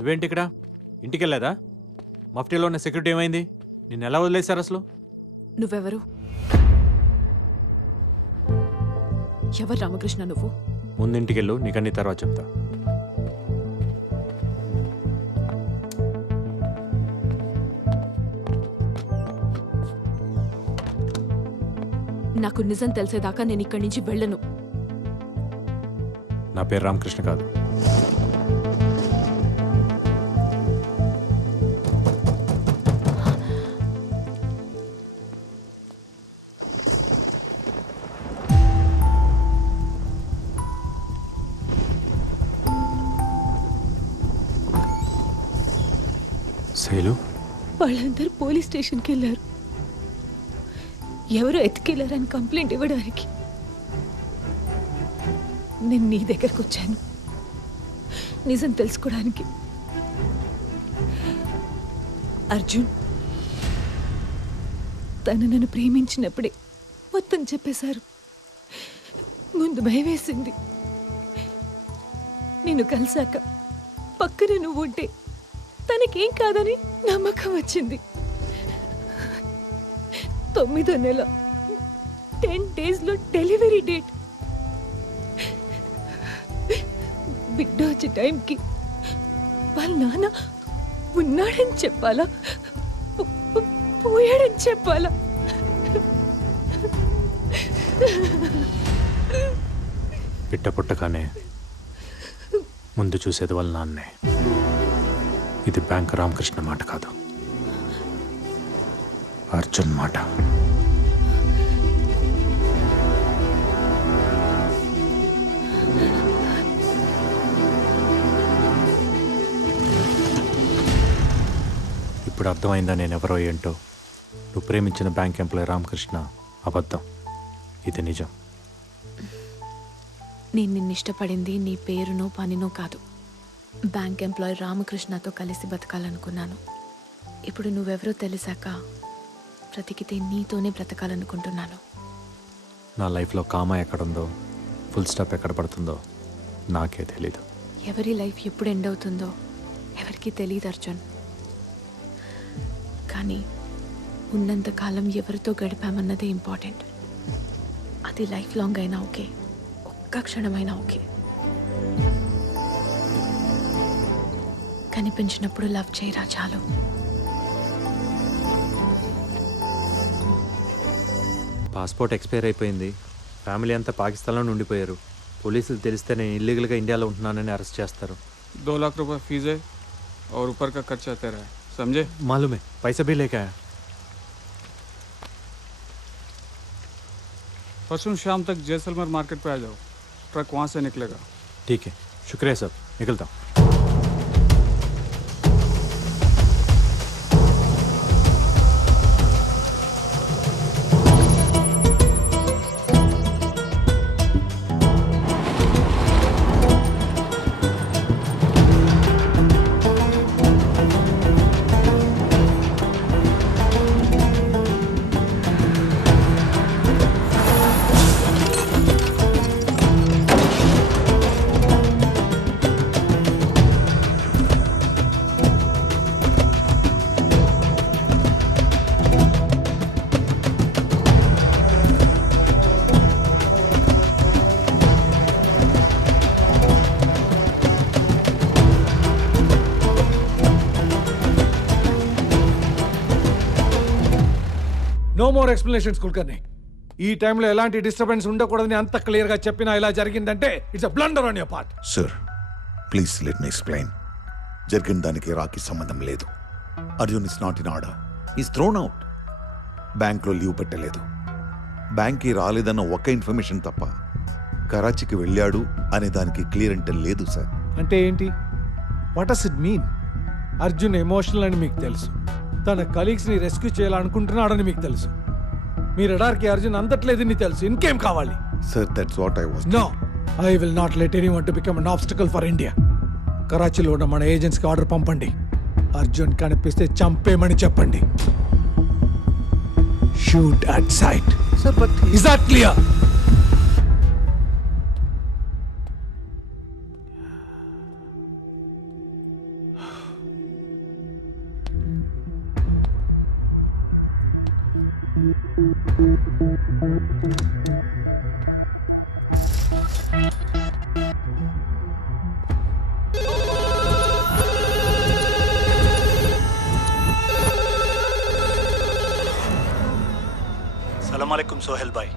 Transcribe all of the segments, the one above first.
నువ్వేంటి ఇక్కడ? ఇంటికి వెళ్ళేదా మఫ్టీలో ఉన్న సెక్యూరిటీ ఏమైంది? నిన్ను ఎలా వదిలేశారు అసలు? నువ్వెవరు? ఎవరు రామకృష్ణ నువ్వు? ముందు ఇంటికి వెళ్ళు నీకన్నీ తర్వాత చెప్తా. నాకు నిజం తెలిసేదాకా నేను ఇక్కడి నుంచి వెళ్ళను. నా పేరు రామకృష్ణ కాదు. శైలు? వాళ్ళందరూ పోలీస్ స్టేషన్కి వెళ్ళారు. ఎవరో ఎత్తుకెళ్ళారని కంప్లైంట్ ఇవ్వడానికి. నేను నీ దగ్గరకు వచ్చాను. నిజం తెలుసుకోవడానికి. అర్జున్ తను నన్ను ప్రేమించినప్పుడే మొత్తం చెప్పేశారు. ముందు భయం వేసింది నిన్ను కలిసాక పక్కన నువ్వు ఉంటే తనకేం కాదని నమ్మకం వచ్చింది. తొమ్మిదో నెల టెన్ డేస్లో డెలివరీ డేట్. బిడ్డ వచ్చే టైంకి వాళ్ళ నాన్న ఉన్నాడని చెప్పాలా? పోయాడని చెప్పాలా? బిడ్డ పుట్టగానే ముందు చూసేది వాళ్ళ నాన్నే. ఇది బ్యాంక్ రామకృష్ణ మాట కాదు. అర్జున్ మాట. ఇప్పుడు అర్థమైందా నేను ఎవరో ఏంటో? నువ్వు ప్రేమించిన బ్యాంక్ ఎంప్లాయ్ రామకృష్ణ అబద్ధం. ఇది నిజం. నేను నిన్ను ఇష్టపడింది నీ పేరునో పనినో కాదు. బ్యాంక్ ఎంప్లాయ్ రామకృష్ణతో కలిసి బతకాలనుకున్నాను. ఇప్పుడు నువ్వెవరో తెలిసాక బ్రతికితే నీతోనే బ్రతకాలనుకుంటున్నాను. నా లైఫ్లో కామా ఎక్కడుందో ఫుల్ స్టాప్ ఎక్కడ పడుతుందో నాకే తెలీదు. ఎవరి లైఫ్ ఎప్పుడు ఎండ్ అవుతుందో ఎవరికి తెలియదు అర్జున్. కానీ ఉన్నంతకాలం ఎవరితో గడిపామన్నదే ఇంపార్టెంట్. అది లైఫ్ లాంగ్ అయినా ఓకే ఒక్క క్షణమైనా ఓకే. కనిపించినప్పుడు లవ్ చేయరా చాలు పాస్పోర్ట్ ఎక్స్పైర్ అయిపోయింది ఫ్యామిలీ అంతా పాకిస్తాన్లో ఉండిపోయారు పోలీసులు తెలిస్తే నేను ఇల్లీగల్గా ఇండియాలో ఉంటున్నానని అరెస్ట్ చేస్తారు दो लाख रुपए फीस है और ऊपर का खर्चा तेरा है समझे मालूम है पैसा भी लेके आया परसों शाम तक जैसलमेर मार्केट पे आ जाओ ट्रक वहाँ से निकलेगा ठीक है शुक्रिया सर निकलता हूँ మోర్ ఎక్స్ప్లెనేషన్స్ కుల్కర్ని ఈ టైంలో ఎలాంటి డిస్టర్బెన్స్ ఉండకూడదని అంత క్లియర్గా చెప్పినా ఇలా జరిగిందంటే it's a blunder on your part sir please let me explain జరిగిన దానికి రాకి సంబంధం లేదు. Arjun is not in order is thrown out బ్యాంక్లో లీవ్ పెట్టలేదు. బ్యాంక్కి రాలేదన్న ఒక్క ఇన్ఫర్మేషన్ తప్ప కరాచీకి వెళ్ళాడు అనే దానికి క్లియర్ అంటే లేదు సార్ అంటే ఏంటి? What does it mean Arjun emotional అని మీకు తెలుసు. తన కలీగ్స్ని రెస్క్యూ చేయాలనుకుంటున్నాడని మీకు తెలుసు. మీ రడార్కి అర్జున్ అందట్లేదని తెలుసు. ఇంకేం కావాలి? Sir that's what I was no I will not let anyone to become an obstacle for India కరాచీలో ఉన్న మన ఏజెంట్స్కి ఆర్డర్ పంపండి. అర్జున్ కనిపిస్తే చంపేమని చెప్పండి. Shoot at sight sir but is that clear సలాంకం Sohail bye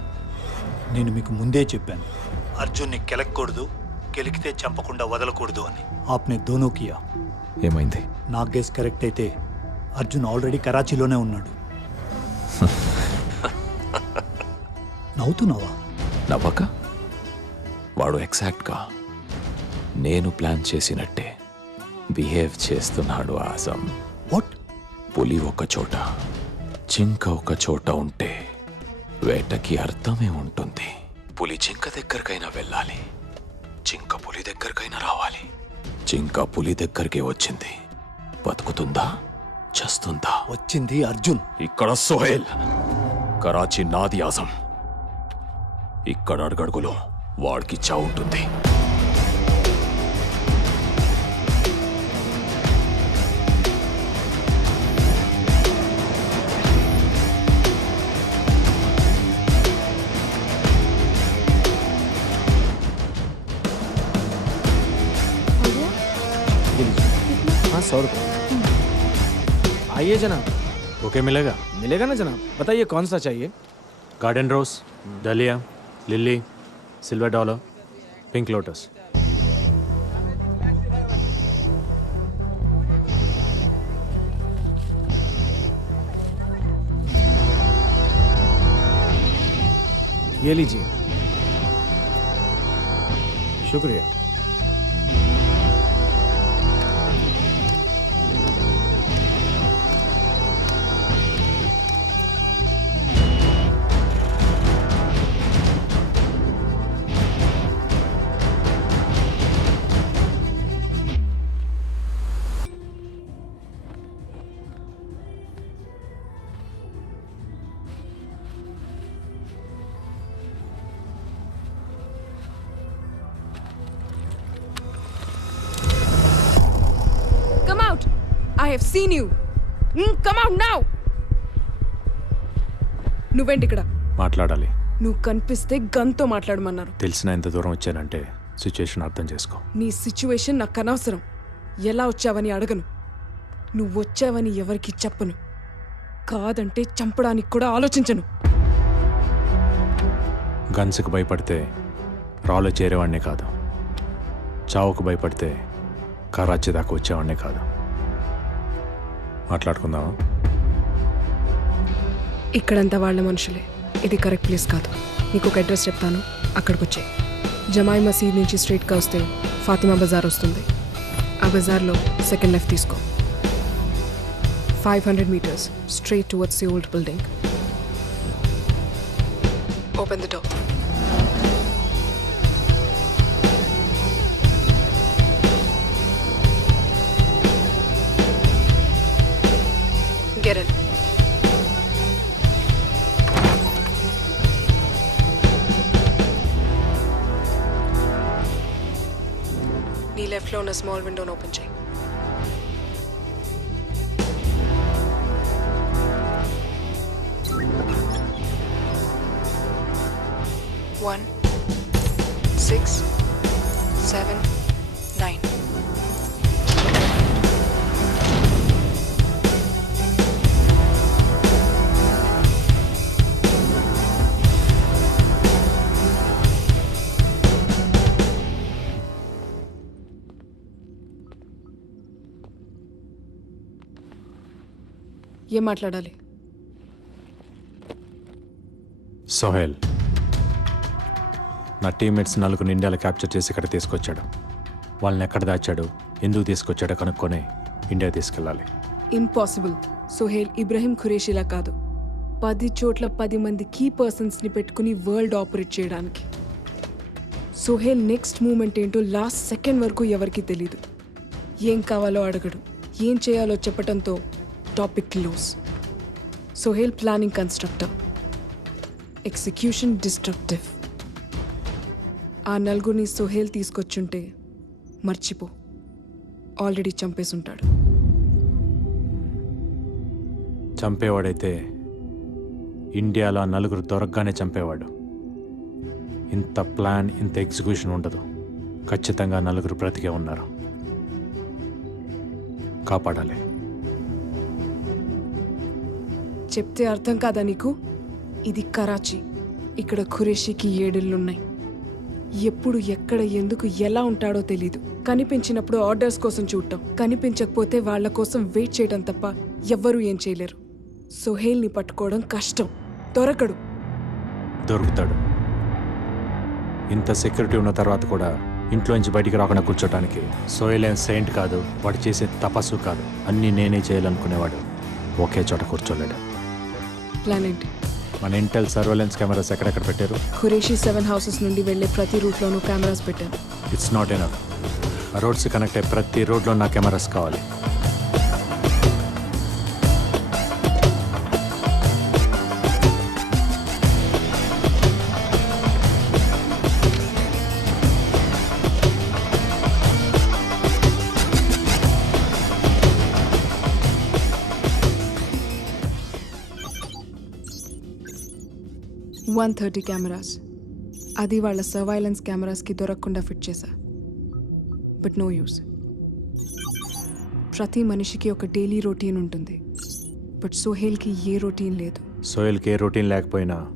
నేను మీకు ముందే చెప్పాను. అర్జున్ని కెలక్కూడదు కెలికితే చంపకుండా వదలకూడదు అని. ఆప్నే దోనో కియా. ఏమైంది? నా గెస్ కరెక్ట్ అయితే అర్జున్ ఆల్రెడీ కరాచీలోనే ఉన్నాడు. నవ్వుతున్నావా? నవ్వక? వాడు ఎగ్జాక్ట్గా నేను ప్లాన్ చేసినట్టే బిహేవ్ చేస్తున్నాడు ఆజం. వాట్? పులి ఒక చోట జింక ఒక చోట ఉంటే వేటకి అర్థమే ఉంటుంది. పులి జింక దగ్గరకైనా వెళ్ళాలి. జింక పులి దగ్గరకైనా రావాలి. జింక పులి దగ్గరికి వచ్చింది. బతుకుతుందా? చస్తుందా? వచ్చింది అర్జున్. ఇక్కడ సోహెల్. కరాచీ నాది ఆజం. ఇక్కడ అడుగడుగులో వాడికి చావు ఉంటుంది हाँ सौ रुपये आइए जनाब ఓకే మిలేగా मिलेगा ना जनाब बताइए कौन सा चाहिए garden rose డలియా lily silver dollar pink lotus. ये लीजिए। शुक्रिया। Have seen you! Mm, come out now! నువ్వేంటి ఇక్కడ? మాట్లాడాలి. నువ్వు కనిపిస్తే గన్తో మాట్లాడమన్నారు. తెలిసిన ఎంత దూరం వచ్చానంటే సిచ్యుయేషన్ అర్థం చేసుకో. నీ సిచ్యువేషన్ నాకు అనవసరం. ఎలా వచ్చావని అడగను. నువ్వు వచ్చావని ఎవరికి చెప్పను. కాదంటే చంపడానికి కూడా ఆలోచించను. గన్స్కి భయపడితే రాలో చేరేవాడినే కాదు. చావుకు భయపడితే కరాచీ దాకా వచ్చేవాడినే కాదు. మాట్లాడుకుందామా? ఇక్కడంతా వాళ్ళ మనుషులే. ఇది కరెక్ట్ ప్లేస్ కాదు. నీకు ఒక అడ్రస్ చెప్తాను. అక్కడికి వచ్చే జమాయి మసీద్ నుంచి స్ట్రీట్గా వస్తే ఫాతిమా బజార్ వస్తుంది. ఆ బజార్లో సెకండ్ లెఫ్ట్ తీసుకో. Five hundred meters straight towards the old building. Open the door. On a small window and open check. One, six, seven. ఏం మాట్లాడాలి? సోహెల్ నా టీమ్మేట్స్ నలుగురు ఇండియాలో క్యాప్చర్ చేసి ఇక్కడ తీసుకొచ్చాడు. వాళ్ళని ఎక్కడ దాచాడు ఎందుకు తీసుకొచ్చాడో కనుక్కొని ఇండియా తీసుకెళ్ళాలి. ఇంపాసిబుల్. సుహేల్ ఇబ్రహీం ఖురేషిలా కాదు. పది చోట్ల పది మంది కీ పర్సన్స్ని పెట్టుకుని వరల్డ్ ఆపరేట్ చేయడానికి. సుహేల్ నెక్స్ట్ మూమెంట్ ఏంటో లాస్ట్ సెకండ్ వరకు ఎవరికీ తెలీదు. ఏం కావాలో అడగడు. ఏం చేయాలో చెప్పడంతో topic close Sohail planning constructor execution destructive ఆ నలుగురిని సోహేల్ తీసుకొచ్చుంటే మర్చిపో. ఆల్రెడీ చంపేసుంటాడు. చంపేవాడైతే ఇండియాలో ఆ నలుగురు దొరకగానే చంపేవాడు. ఇంత ప్లాన్ ఇంత ఎగ్జిక్యూషన్ ఉండదు. ఖచ్చితంగా నలుగురు బ్రతికే ఉన్నారు. కాపాడాలి. చెప్తే అర్థం కాదా నీకు? ఇది కరాచీ. ఇక్కడ ఖురేషీకి ఏడిళ్ళున్నాయి. ఎప్పుడు ఎక్కడ ఎందుకు ఎలా ఉంటాడో తెలీదు. కనిపించినప్పుడు ఆర్డర్స్ కోసం చూడటం. కనిపించకపోతే వాళ్ళ కోసం వెయిట్ చేయడం తప్ప ఎవ్వరూ ఏం చేయలేరు. సోహేల్ని పట్టుకోవడం కష్టం. దొరకడు. దొరుకుతాడు. ఇంత సెక్యూరిటీ ఉన్న తర్వాత కూడా ఇంట్లోంచి బయటికి రాకుండా కూర్చోటానికి సోయల్ ఏం సెయింట్ కాదు వాడు చేసే తపస్సు కాదు. అన్నీ నేనే చేయాలనుకునేవాడు. ఒకే చోట కూర్చోలేడు. ప్లాన్ ఏంటి మన ఇంటెల్ సర్వేలెన్స్ కెమెరాస్ ఎక్కడెక్కడ పెట్టారు? ఖురేషీ సెవెన్ హౌసెస్ నుండి వెళ్ళే ప్రతి రూట్లోనూ కెమెరాస్ పెట్టాను. ఇట్స్ నాట్ ఎనఫ్ ఆ రోడ్స్ కనెక్ట్ అయ్యే ప్రతి రోడ్లో నా కెమెరాస్ కావాలి. One thirty cameras. అది వాళ్ళ సర్వైలెన్స్ కెమెరాస్కి దొరకకుండా ఫిట్ చేశా. But no use. ప్రతి మనిషికి ఒక డైలీ రొటీన్ ఉంటుంది. బట్ సోహేల్కి ఏ రొటీన్ లేదు. సోయల్కి ఏ రొటీన్ లేకపోయినా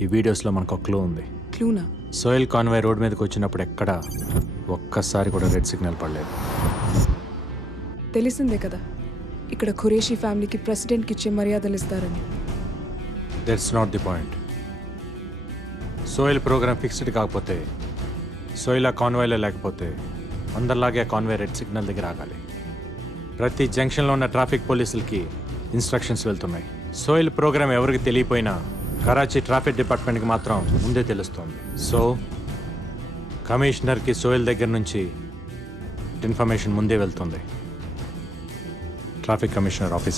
ఈ వీడియోస్లో మనకు ఒక క్లూ ఉంది. క్లూనా? సోయల్ కాన్వాయ్ రోడ్ మీదకి వచ్చినప్పుడు ఎక్కడ ఒక్కసారి కూడా రెడ్ సిగ్నల్ పడలేదు. తెలిసిందే కదా. ఇక్కడ ఖురేషీ ఫ్యామిలీకి ప్రెసిడెంట్కి ఇచ్చే మర్యాదలు ఇస్తారని. That's not the point Sohail program fixed కాకపోతే సోయిల్ ఆ కాన్వాయ్లో లేకపోతే అందరిలాగే కాన్వే కాన్వాయ్ రెడ్ సిగ్నల్ దగ్గర ఆగాలి. ప్రతి జంక్షన్లో ఉన్న ట్రాఫిక్ పోలీసులకి ఇన్స్ట్రక్షన్స్ వెళ్తున్నాయి. సోయిల్ ప్రోగ్రామ్ ఎవరికి తెలియపోయినా కరాచీ ట్రాఫిక్ డిపార్ట్మెంట్కి మాత్రం ముందే తెలుస్తోంది. సో కమిషనర్కి సోయిల్ దగ్గర నుంచి ఇన్ఫర్మేషన్ ముందే వెళ్తుంది. Traffic commissioner officer